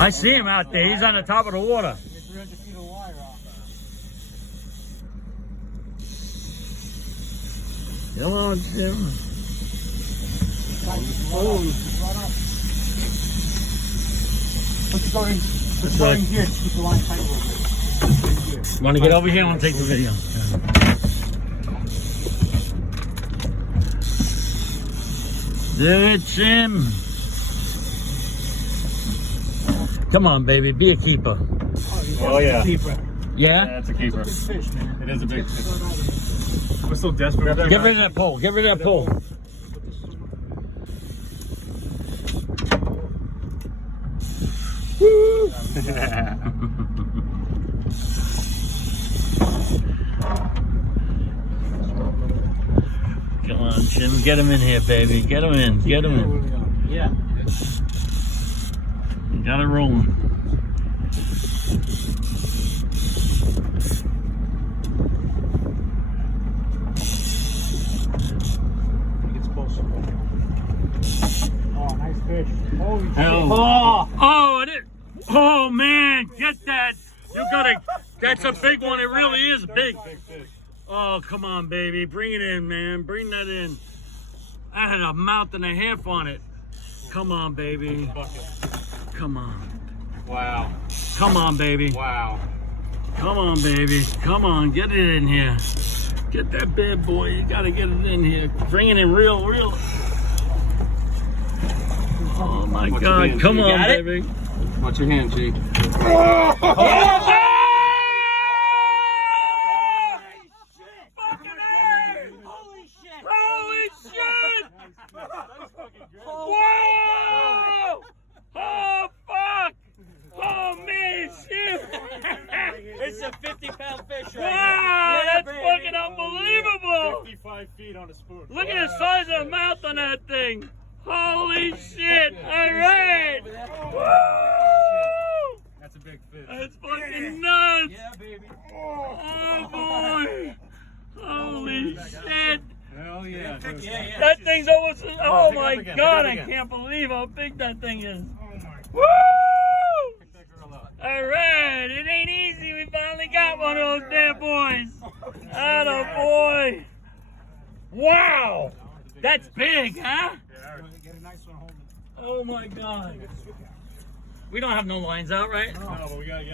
I see him out there. He's on the top of the water. 300 feet of wire off. Come on, Jim. Let's go in. Let's go in here to keep the line tight a little bit. Want to get over here? I want to take the video. Do it, Jim. Come on, baby. Be a keeper. Oh, yeah. Keeper. Yeah? That's a keeper. Big fish, man. It is a big fish. We're so desperate. Get rid of that pole. Get rid of that pole. Come on, Jim. Get him in here, baby. Get him in. Get him in. Yeah. You got it rolling. It's close. Oh, nice fish. Holy shit. Oh, it is. Oh, man. Get that. You got to. That's a big one. It really is big. Big fish. Oh, come on, baby. Bring it in, man. Bring that in. I had a mouth and a half on it. Come on, baby. Bucket. Come on. Wow. Come on, baby. Wow. Come on, baby. Come on. Get it in here. Get that bad boy. You got to get it in here. Bring it in real. Oh, my What's your God. hand, Come G? on, Got it? baby. Watch your hand, G. Holy shit. Holy shit! Whoa! Oh, fuck! Oh, man, shit! It's a 50-pound fish Wow, that's fucking unbelievable! 55 feet on a spoon. Look at the size of the mouth on that thing! Holy shit! All right! Woo! That's a big fish. That's fucking nuts! Yeah, baby. Oh, boy! Holy shit! Hell yeah. Yeah. That thing's almost, oh Pick it my up again, God, pick it I up again. can't believe how big that thing is. Oh, my. Woo! Pick that girl up. All right, it ain't easy. We finally got one of those damn boys. Atta boy. Wow. That's big, huh? Get a nice one holding. Oh my God. We don't have no lines out, right? No, but we gotta get him.